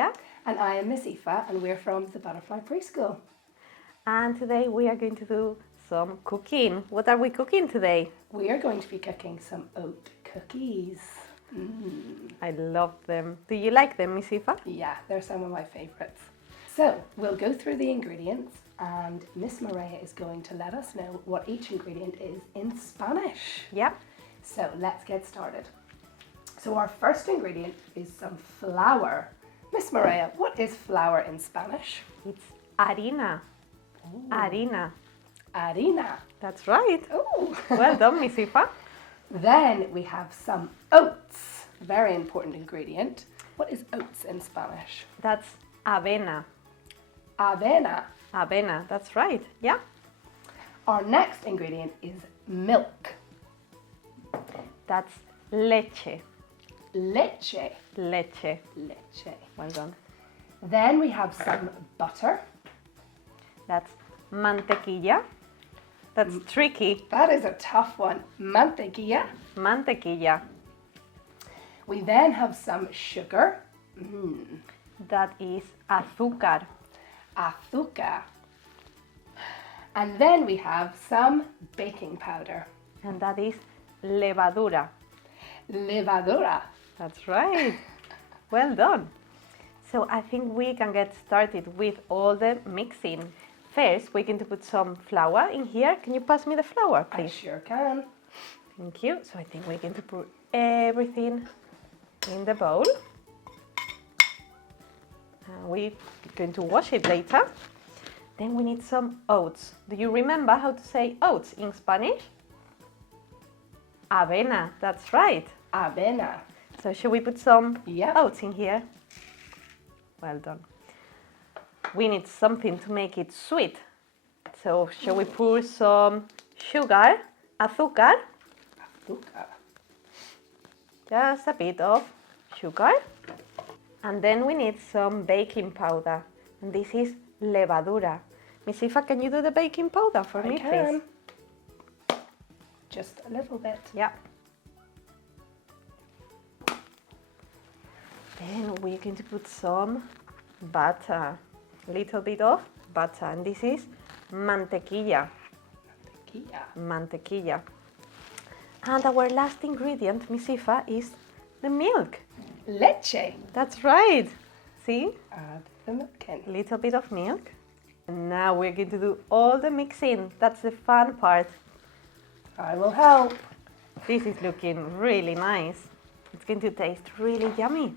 Mireia. And I am Miss Aoife, and we're from the Butterfly Preschool. And today we are going to do some cooking. What are we cooking today? We are going to be cooking some oat cookies. I love them. Do you like them, Miss Aoife? Yeah, they're some of my favourites. So we'll go through the ingredients, and Miss Mireia is going to let us know what each ingredient is in Spanish. Yeah. So let's get started. So our first ingredient is some flour. Miss Mireia, what is flour in Spanish? It's harina. Ooh. Harina. Harina. That's right. Oh. Well done, Miss Aoife. Then we have some oats, very important ingredient. What is oats in Spanish? That's avena. Avena. Avena, that's right. Yeah. Our next ingredient is milk. That's leche. Leche. Leche. Leche. Well done. Then we have some butter. That's mantequilla. That's tricky. That is a tough one. Mantequilla. Mantequilla. We then have some sugar. That is azúcar. Azúcar. And then we have some baking powder. And that is levadura. Levadura. That's right. Well done. So I think we can get started with all the mixing. First, we're going to put some flour in here. Can you pass me the flour, I please? sure can. Thank you. So I think we're going to put everything in the bowl. And we're going to wash it later. Then we need some oats. Do you remember how to say oats in Spanish? Avena, that's right. Avena. So shall we put some Yep. oats in here? Well done. We need something to make it sweet. So shall we pour some sugar, azúcar? Azúcar. Just a bit of sugar. And then we need some baking powder. And this is levadura. Miss Aoife, can you do the baking powder for me, I can. please? Just a little bit. Yeah. Then we're going to put some butter. A little bit of butter. And this is mantequilla. Mantequilla. Mantequilla. And our last ingredient, Miss Aoife, is the milk. Leche. That's right. See? Add the milk in. A little bit of milk. And now we're going to do all the mixing. That's the fun part. I will help. This is looking really nice. It's going to taste really yummy.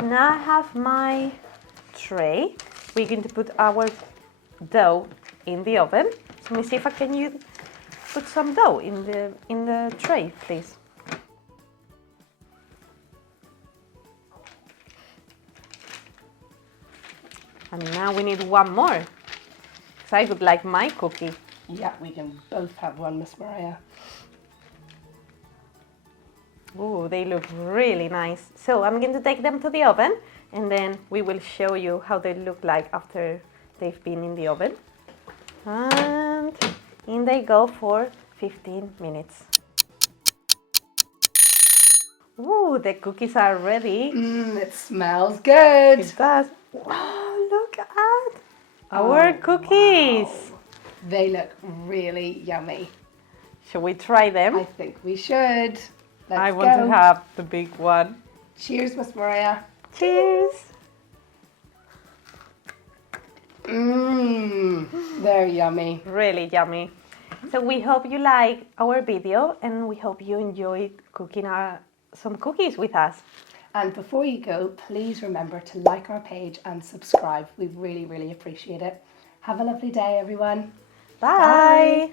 Now I have my tray. We're going to put our dough in the oven. So Miss Aoife, can you put some dough in the tray, please? And now we need one more. Because I would like my cookie. Yeah, we can both have one, Miss Mireia. Ooh, they look really nice. So I'm going to take them to the oven and then we will show you how they look like after they've been in the oven. And in they go for 15 minutes. Ooh, the cookies are ready. It smells good. It does. Oh, look at our cookies. Wow. They look really yummy. Shall we try them? I think we should. Let's I want go. to have the big one. Cheers, Miss Mireia. Cheers. They're yummy. Really yummy. So we hope you like our video and we hope you enjoyed cooking some cookies with us. And before you go, please remember to like our page and subscribe. We really, really appreciate it. Have a lovely day, everyone. Bye.